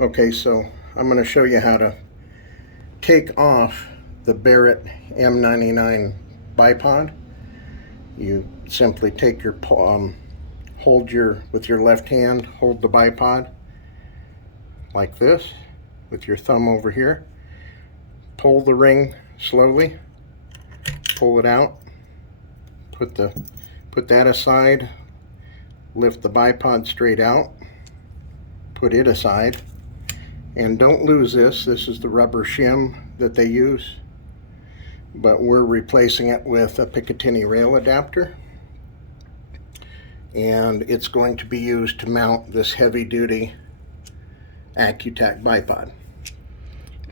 Okay, so I'm going to show you how to take off the Barrett M99 Bipod. You simply take your with your left hand, hold the bipod like this with your thumb over here. Pull the ring slowly, pull it out, put that aside, lift the bipod straight out, put it aside, and don't lose this. This is the rubber shim that they use, but we're replacing it with a Picatinny rail adapter, and it's going to be used to mount this heavy-duty Accutac Bipod.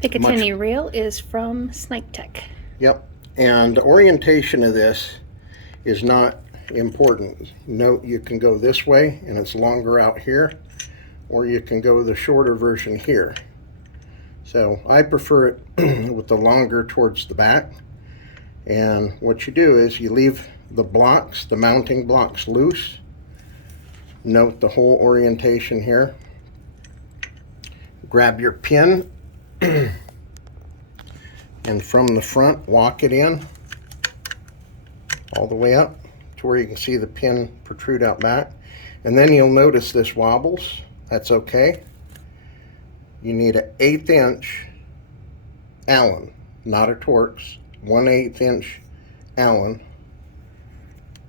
Picatinny rail is from Sniptac. Yep, and the orientation of this is not important. Note you can go this way and it's longer out here, or you can go the shorter version here. So I prefer it with the longer towards the back. And what you do is you leave the blocks, the mounting blocks, loose. Note the whole orientation here. Grab your pin and from the front walk it in all the way up to where you can see the pin protrude out back. And then you'll notice this wobbles. That's okay. You need an 1/8 inch Allen, not a Torx, 1/8 inch Allen.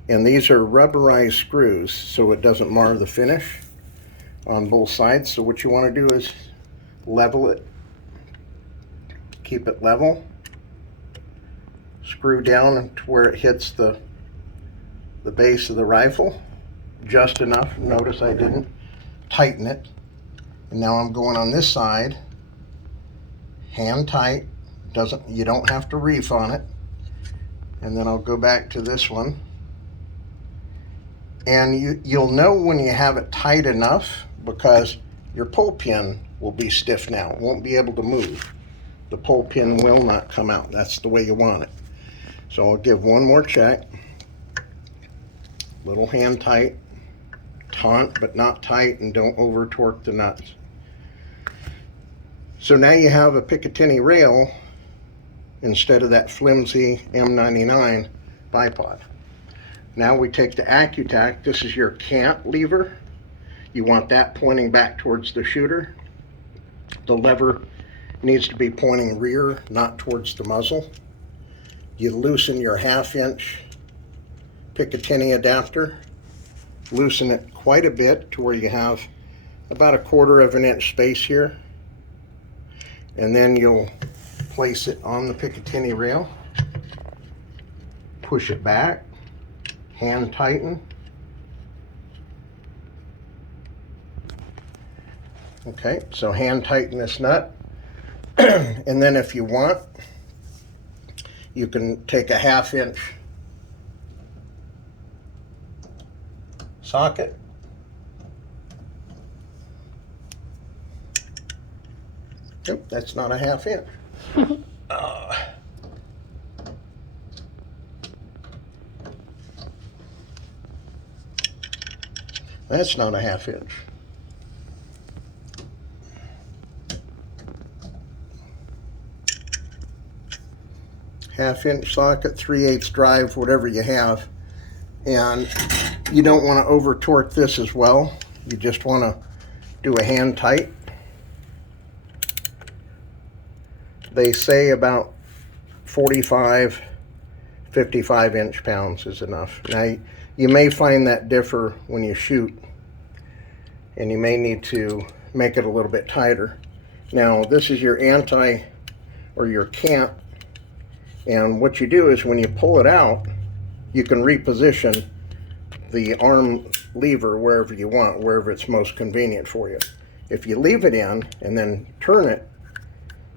And these are rubberized screws so it doesn't mar the finish on both sides. So what you want to do is level it, keep it level, screw down to where it hits the base of the rifle, just enough. Notice I didn't tighten it. And now I'm going on this side, hand tight, you don't have to reef on it. And then I'll go back to this one. And you'll know when you have it tight enough because your pull pin will be stiff now. It won't be able to move. The pull pin will not come out. That's the way you want it. So I'll give one more check. Little hand tight, taut but not tight, and don't over torque the nuts. So now you have a Picatinny rail instead of that flimsy M99 Bipod. Now we take the Accu-Tac. This is your cant lever. You want that pointing back towards the shooter. The lever needs to be pointing rear, not towards the muzzle. You loosen your 1/2 inch Picatinny adapter. Loosen it quite a bit to where you have about 1/4 inch space here. And then you'll place it on the Picatinny rail. Push it back. Hand tighten. Okay, so hand tighten this nut. And then if you want, you can take a 1/2 inch socket. Nope, that's not a 1/2 inch. That's not a 1/2 inch. Half-inch socket, 3/8 drive, whatever you have. And you don't want to over torque this as well. You just want to do a hand tight. They say about 45, 55 inch-pounds is enough. Now you may find that differ when you shoot, and you may need to make it a little bit tighter. Now this is your your cant, and what you do is when you pull it out, you can reposition the arm lever wherever you want, wherever it's most convenient for you. If you leave it in and then turn it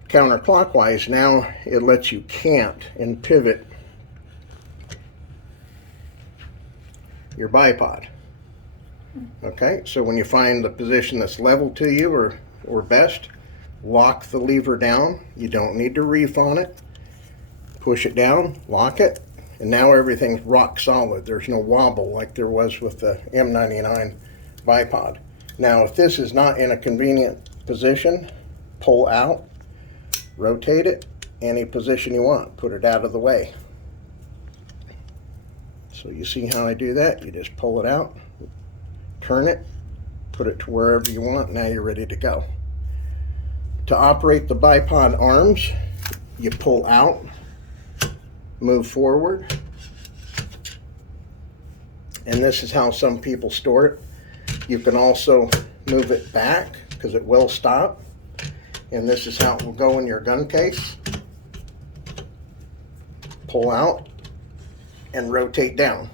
counterclockwise, now it lets you cant and pivot your bipod. Okay, so when you find the position that's level to you or best, lock the lever down. You don't need to reef on it. Push it down, lock it, and now everything's rock solid. There's no wobble like there was with the M99 Bipod. Now, if this is not in a convenient position, pull out, rotate it, any position you want, put it out of the way. So you see how I do that? You just pull it out, turn it, put it to wherever you want. Now you're ready to go. To operate the bipod arms, you pull out, move forward, and this is how some people store it. You can also move it back because it will stop, and this is how it will go in your gun case. Pull out and rotate down.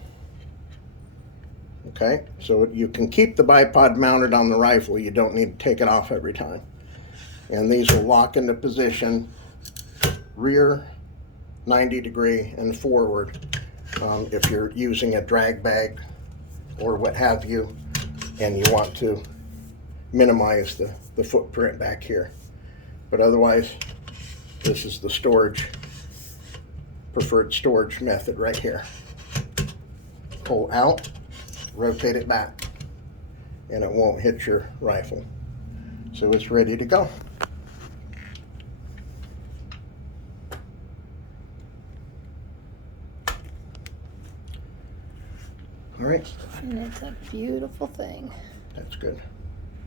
Okay, so you can keep the bipod mounted on the rifle. You don't need to take it off every time. And these will lock into position, rear, 90 degree, and forward if you're using a drag bag or what have you, and you want to minimize the footprint back here. But otherwise, this is the preferred storage method right here. Pull out, rotate it back, and it won't hit your rifle. So it's ready to go. All right. And it's a beautiful thing. That's good.